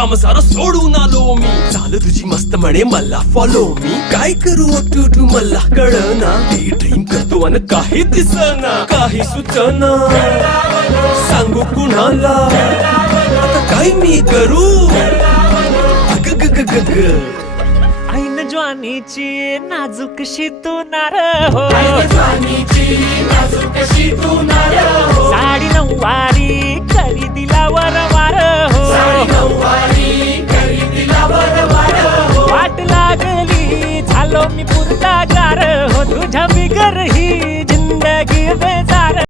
काम सारं सोडून आलो मी. चाल तुझी मस्त म्हणे मला फॉलो मी. काय करू टू मला कळना. ड्रीम करतो अन काही दिसना. काही सुचना सांगू कुणाला आता काय मी करू. ऐन ज्वानीची नाजूकशी तू नार हो. ऐन ज्वानीची नाजूकशी तू